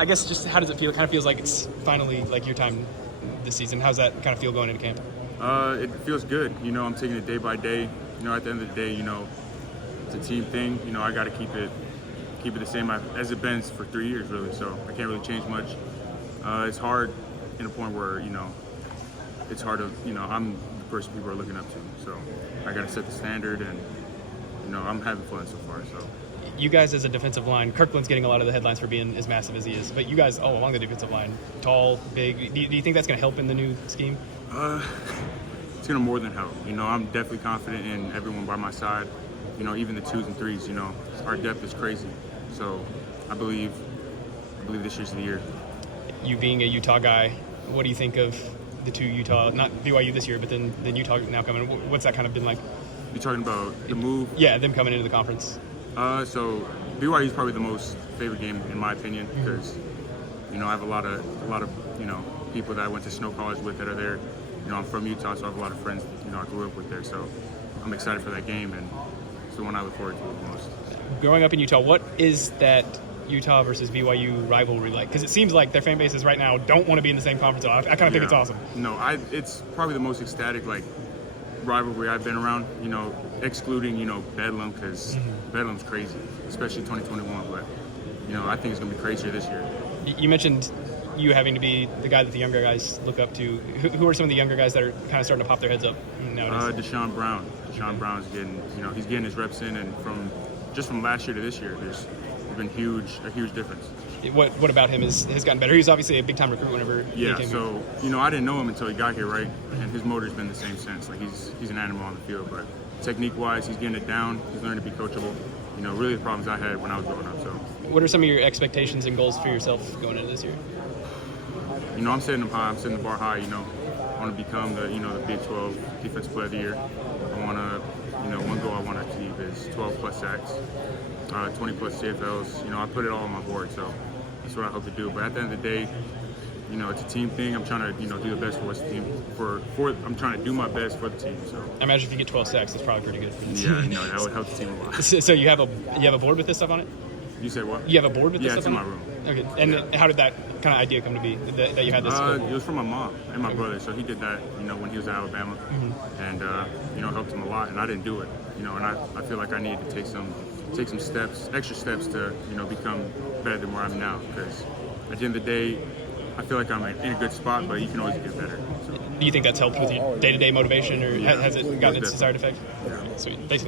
I guess just how does it feel? It kind of feels like it's finally like your time this season. How's that kind of feel going into camp? It feels good. I'm taking it day by day. At the end of the day, it's a team thing. I got to keep it the same as it's been for 3 years, really. So I can't really change much. It's hard in a point where, it's hard to, I'm the person people are looking up to. So I got to set the standard, and, I'm having fun so far. So. You guys as a defensive line, Kirkland's getting a lot of the headlines for being as massive as he is, but you guys all along the defensive line, tall, big. Do you think that's going to help in the new scheme? It's going to more than help. I'm definitely confident in everyone by my side. Even the 2s and 3s, our depth is crazy. So I believe this year's the year. You being a Utah guy, what do you think of the two Utah, not BYU this year, but then Utah now coming? What's that kind of been like? You're talking about the move? Yeah, them coming into the conference. So BYU is probably the most favorite game in my opinion because, I have a lot of people that I went to Snow College with that are there. I'm from Utah, so I have a lot of friends, I grew up with there. So I'm excited for that game, and it's the one I look forward to the most. Growing up in Utah, what is that Utah versus BYU rivalry like? Because it seems like their fan bases right now don't want to be in the same conference at all. I kind of think it's awesome. No, it's probably the most ecstatic rivalry I've been around. Excluding Bedlam, because Bedlam's crazy, especially 2021. But I think it's gonna be crazier this year. You mentioned you having to be the guy that the younger guys look up to. Who are some of the younger guys that are kind of starting to pop their heads up nowadays? Deshaun Brown. Deshaun Brown's getting, he's getting his reps in, and from last year to this year, there's been a huge difference. What about him has gotten better? He was obviously a big time recruit whenever he came so here. I didn't know him until he got here, right? And his motor's been the same since. He's an animal on the field, but technique-wise, he's getting it down. He's learning to be coachable. Really the problems I had when I was growing up. So, what are some of your expectations and goals for yourself going into this year? I'm setting them high. I'm setting the bar high. I want to become the Big 12 Defensive Player of the Year. I want to, one goal I want to achieve is 12 plus sacks, 20 plus CFLs. I put it all on my board, so that's what I hope to do. But at the end of the day, it's a team thing. I'm trying to, do the best for what's the team. I'm trying to do my best for the team. So I imagine if you get 12 sacks, that's probably pretty good. Yeah, that would help the team a lot. So you have a board with this stuff on it? You said what? You have a board with this stuff on it? Yeah, it's in my room. Okay, and how did that kind of idea come to be, that you had this? It was from my mom and my brother. So he did that, when he was at Alabama, and helped him a lot. And I didn't do it, and I feel like I needed to take some extra steps to become better than where I'm now. Because at the end of the day, I feel like I'm in a good spot, but you can always get better. So. Do you think that's helped with your day-to-day motivation, or has it gotten its desired effect? Yeah. Sweet. Thanks.